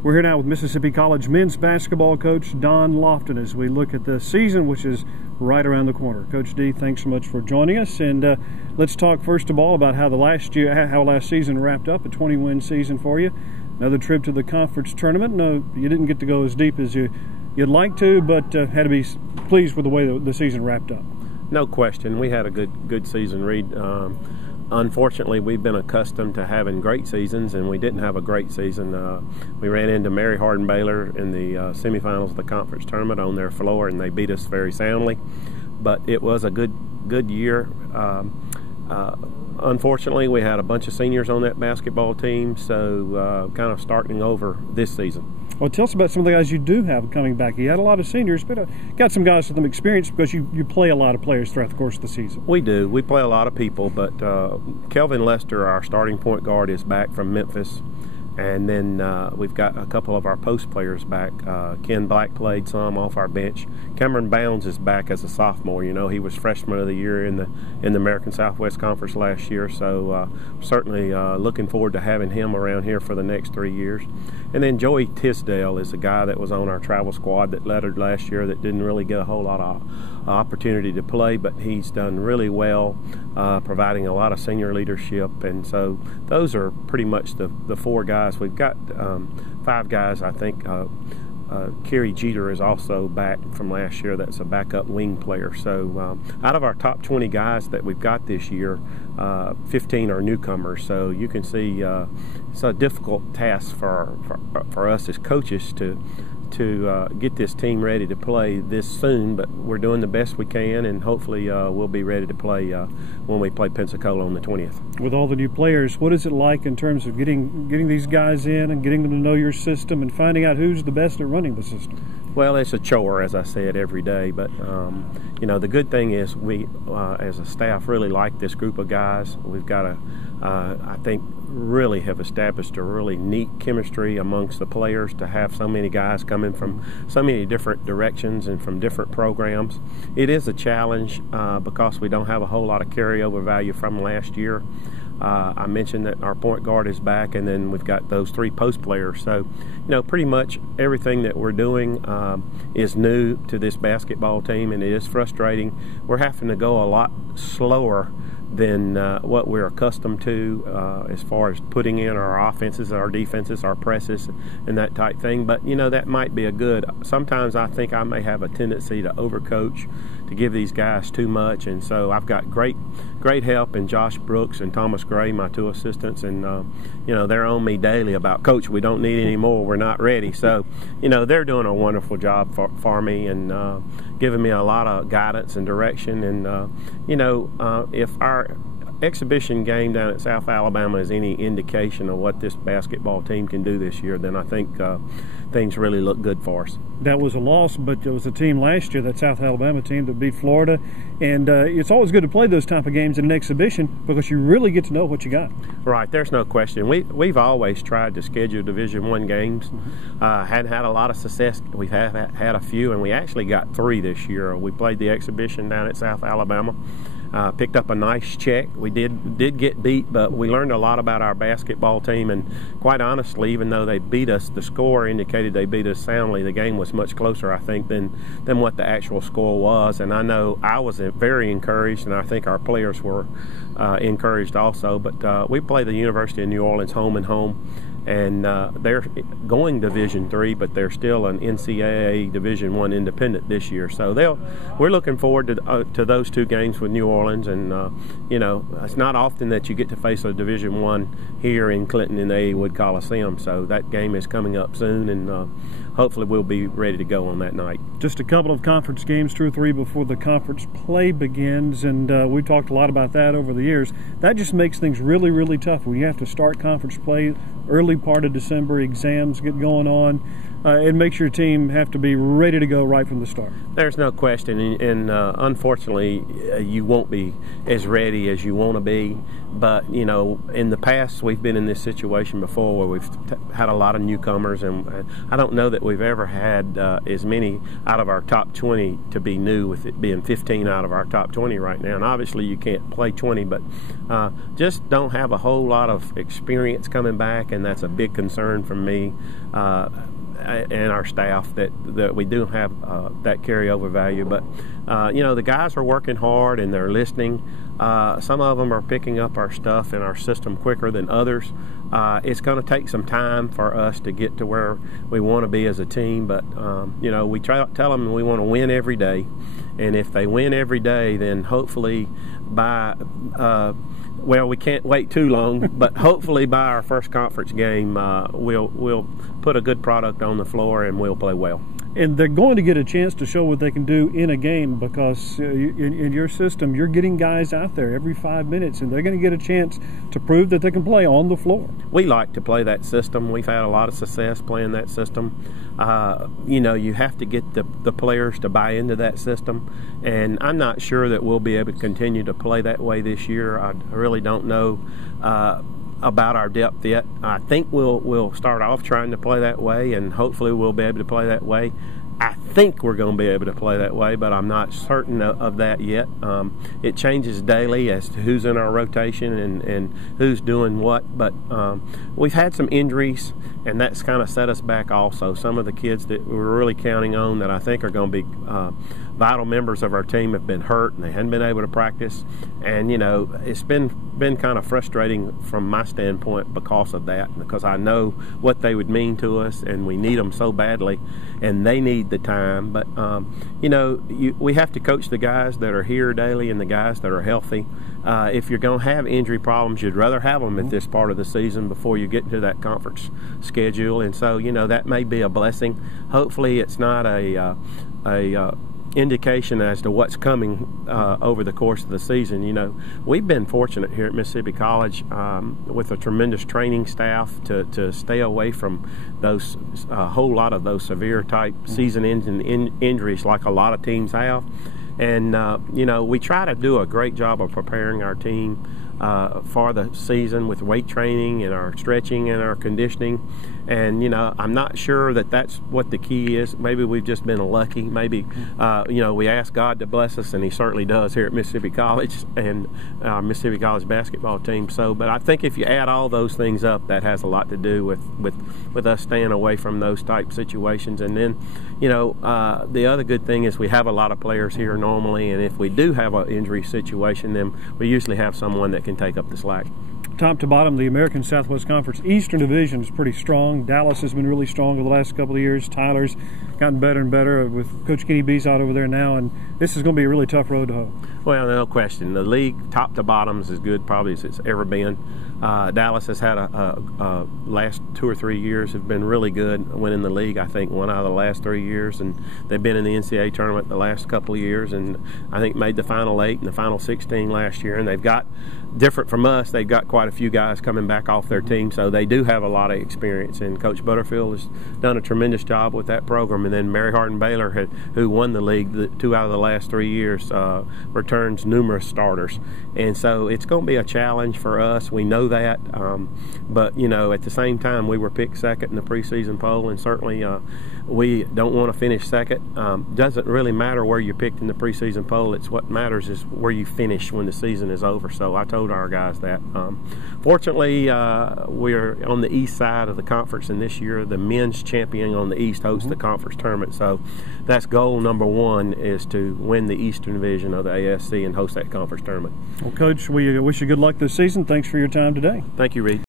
We're here now with Mississippi College men's basketball coach Don Lofton as we look at the season, which is right around the corner. Coach D, thanks so much for joining us, and let's talk first of all about how last season wrapped up, a 20-win season for you. Another trip to the conference tournament. No, you didn't get to go as deep as you'd like to, but had to be pleased with the way the season wrapped up. No question, we had a good season, Reid. Unfortunately, we've been accustomed to having great seasons, and we didn't have a great season. We ran into Mary Hardin-Baylor in the semifinals of the conference tournament on their floor, and they beat us very soundly. But it was a good year. Unfortunately, we had a bunch of seniors on that basketball team, so kind of starting over this season. Well, tell us about some of the guys you do have coming back. You had a lot of seniors, but got some guys with some experience because you play a lot of players throughout the course of the season. We do. We play a lot of people, but Kelvin Lester, our starting point guard, is back from Memphis. And then we've got a couple of our post players back. Ken Black played some off our bench. Cameron Bounds is back as a sophomore. You know, he was freshman of the year in the American Southwest Conference last year. So certainly looking forward to having him around here for the next 3 years. And then Joey Tisdale is a guy that was on our travel squad that lettered last year that didn't really get a whole lot of opportunity to play, but he's done really well, providing a lot of senior leadership. And so those are pretty much the four guys. We've got 5 guys, I think. Kerry Jeter is also back from last year. That's a backup wing player. So out of our top 20 guys that we've got this year, 15 are newcomers. So you can see it's a difficult task for us as coaches to get this team ready to play this soon, but we're doing the best we can, and hopefully we'll be ready to play when we play Pensacola on the 20th. With all the new players, what is it like in terms of getting these guys in and getting them to know your system and finding out who's the best at running the system? Well, it's a chore, as I said, every day, but you know, the good thing is we as a staff really like this group of guys. We've got I think really have established a really neat chemistry amongst the players to have so many guys coming from so many different directions and from different programs. It is a challenge because we don't have a whole lot of carryover value from last year. I mentioned that our point guard is back, and then we've got those 3 post players. So, you know, pretty much everything that we're doing is new to this basketball team, and it is frustrating. We're having to go a lot slower than what we're accustomed to as far as putting in our offenses, our defenses, our presses, and that type thing. But, you know, that might be a good. Sometimes I think I may have a tendency to overcoach, to give these guys too much, and so I've got great help in Josh Brooks and Thomas Gray, my 2 assistants, and you know, they're on me daily about, Coach, we don't need any more, we're not ready. So, you know, they're doing a wonderful job for me and giving me a lot of guidance and direction. And you know, if our exhibition game down at South Alabama is any indication of what this basketball team can do this year, then I think things really look good for us. That was a loss, but it was a team last year, that South Alabama team that beat Florida, and it's always good to play those type of games in an exhibition because you really get to know what you got. Right, there's no question. We've always tried to schedule Division I games. Hadn't had a lot of success. We've had a few, and we actually got 3 this year. We played the exhibition down at South Alabama. Picked up a nice check. We did get beat, but we learned a lot about our basketball team, and quite honestly, even though they beat us, the score indicated they beat us soundly. The game was much closer, I think, than what the actual score was, and I know I was very encouraged, and I think our players were encouraged also. But we play the University of New Orleans home and home, and they're going Division III, but they're still an NCAA Division I independent this year. So we're looking forward to those 2 games with New Orleans, and you know, it's not often that you get to face a Division I here in Clinton in the A. Wood Coliseum. So that game is coming up soon, and hopefully we'll be ready to go on that night. Just a couple of conference games, 2 or 3 before the conference play begins, and we talked a lot about that over the years. That just makes things really, really tough when you have to start conference play early part of December, exams get going on. it makes your team have to be ready to go right from the start. There's no question, and unfortunately, you won't be as ready as you want to be. But you know, in the past, we've been in this situation before where we've had a lot of newcomers, and I don't know that we've ever had as many out of our top 20 to be new, with it being 15 out of our top 20 right now. And obviously, you can't play 20, but just don't have a whole lot of experience coming back, and that's a big concern for me. And our staff that we do have that carryover value, but you know, the guys are working hard and they're listening. Some of them are picking up our stuff in our system quicker than others. It's going to take some time for us to get to where we want to be as a team, but you know, we tell them we want to win every day, and if they win every day, then hopefully by well, we can't wait too long, but hopefully by our first conference game, we'll put a good product on the floor and we'll play well. And they're going to get a chance to show what they can do in a game, because in your system, you're getting guys out there every 5 minutes, and they're going to get a chance to prove that they can play on the floor. We like to play that system. We've had a lot of success playing that system. You know, you have to get the players to buy into that system, and I'm not sure that we'll be able to continue to play that way this year. I really don't know about our depth yet. I think we'll start off trying to play that way, and hopefully we'll be able to play that way. I think we're going to be able to play that way, but I'm not certain of that yet. It changes daily as to who's in our rotation and who's doing what, but we've had some injuries, and that's kind of set us back also. Some of the kids that we were really counting on that I think are going to be vital members of our team have been hurt, and they hadn't been able to practice. And you know, it's been kind of frustrating from my standpoint because of that, because I know what they would mean to us, and we need them so badly, and they need the time. But you know, we have to coach the guys that are here daily and the guys that are healthy. If you're going to have injury problems, you'd rather have them at this part of the season before you get into that conference schedule. And so, you know, that may be a blessing. Hopefully it's not a indication as to what's coming over the course of the season. You know, we've been fortunate here at Mississippi College with a tremendous training staff to stay away from those whole lot of those severe type season-ending injuries like a lot of teams have. And you know, we try to do a great job of preparing our team for the season with weight training and our stretching and our conditioning. And you know, I'm not sure that that's what the key is. Maybe we've just been lucky. Maybe you know, we ask God to bless us, and He certainly does here at Mississippi College and Mississippi College basketball team. So, but I think if you add all those things up, that has a lot to do with us staying away from those type situations. And then, you know, the other good thing is we have a lot of players here normally, and if we do have an injury situation, then we usually have someone that can take up the slack. Top to bottom, the American Southwest Conference Eastern Division is pretty strong. Dallas has been really strong over the last couple of years. Tyler's gotten better and better with Coach Kenny Beazot over there now, and this is going to be a really tough road to hoe. Well, no question. The league, top to bottom, is as good probably as it's ever been. Dallas has had a last 2 or 3 years have been really good, winning the league, I think, 1 out of the last 3 years, and they've been in the NCAA tournament the last couple of years, and I think made the Final 8 and the Final 16 last year. And they've got, different from us, they've got quite a few guys coming back off their team, so they do have a lot of experience, and Coach Butterfield has done a tremendous job with that program. And then Mary Hardin Baylor, who won the league 2 out of the last 3 years, returns numerous starters, and so it's going to be a challenge for us. We know that, but you know, at the same time, we were picked second in the preseason poll, and certainly we don't want to finish second. Doesn't really matter where you're picked in the preseason poll. It's what matters is where you finish when the season is over. So I told our guys that. Fortunately, we're on the east side of the conference, and this year the men's champion on the east hosts the conference tournament. So that's goal number 1, is to win the Eastern Division of the ASC and host that conference tournament. Well, Coach, we wish you good luck this season. Thanks for your time today. Thank you, Reid.